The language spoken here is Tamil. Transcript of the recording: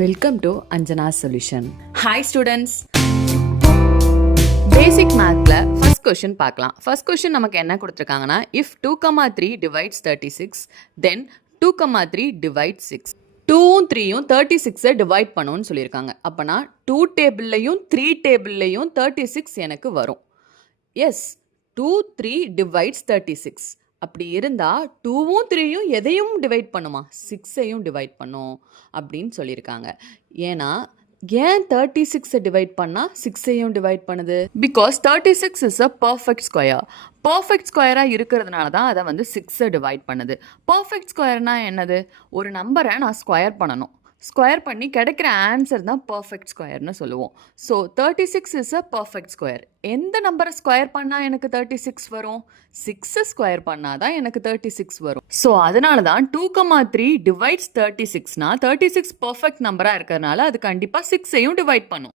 Welcome to Anjana's Solution. Hi students. Basic mathல first question பார்க்கலாம். First question நமக்கு என்ன கொடுத்திருக்காங்கன்னா if 2, 3 divides 36 then 2, 3 divides 6. 2ம் 3யும் 36 டிவைட் பண்ணணும்னு சொல்லியிருக்காங்க. அப்பனா 2 டேபிள்லையும் 3 டேபிள்லையும் 36 எனக்கு வரும். Yes 2 3 divides 36. அப்படி இருந்தால் 2ம் 3யும் எதையும் டிவைட் பண்ணுமா, 6ஐயும் டிவைட் பண்ணும் அப்படின்னு சொல்லியிருக்காங்க. ஏன் 36 டிவைட் பண்ணால் 6ஐயும் டிவைட் பண்ணுது? Because 36 is a perfect square. Perfect ஸ்கொயராக இருக்கிறதுனால தான் அதை 6 டிவைட் பண்ணுது. பர்ஃபெக்ட் ஸ்கொயர்னால் என்னது? ஒரு நம்பரை நான் ஸ்கொயர் பண்ணணும். ஸ்கொயர் பண்ணி கிடைக்கிற ஆன்சர் தான் பர்ஃபெக்ட் ஸ்கொயர்னு சொல்லுவோம். So 36 is a perfect square. எந்த நம்பரை ஸ்கொயர் பண்ணால் எனக்கு 36 வரும்? 6 ஸ்கொயர் பண்ணால் தான் எனக்கு 36 வரும். ஸோ அதனால தான் 2, 3 டிவைட்ஸ் 36னா 36 பர்ஃபெக்ட் நம்பராக இருக்கிறதுனால அது கண்டிப்பாக 6ஐயும் டிவைட் பண்ணும்.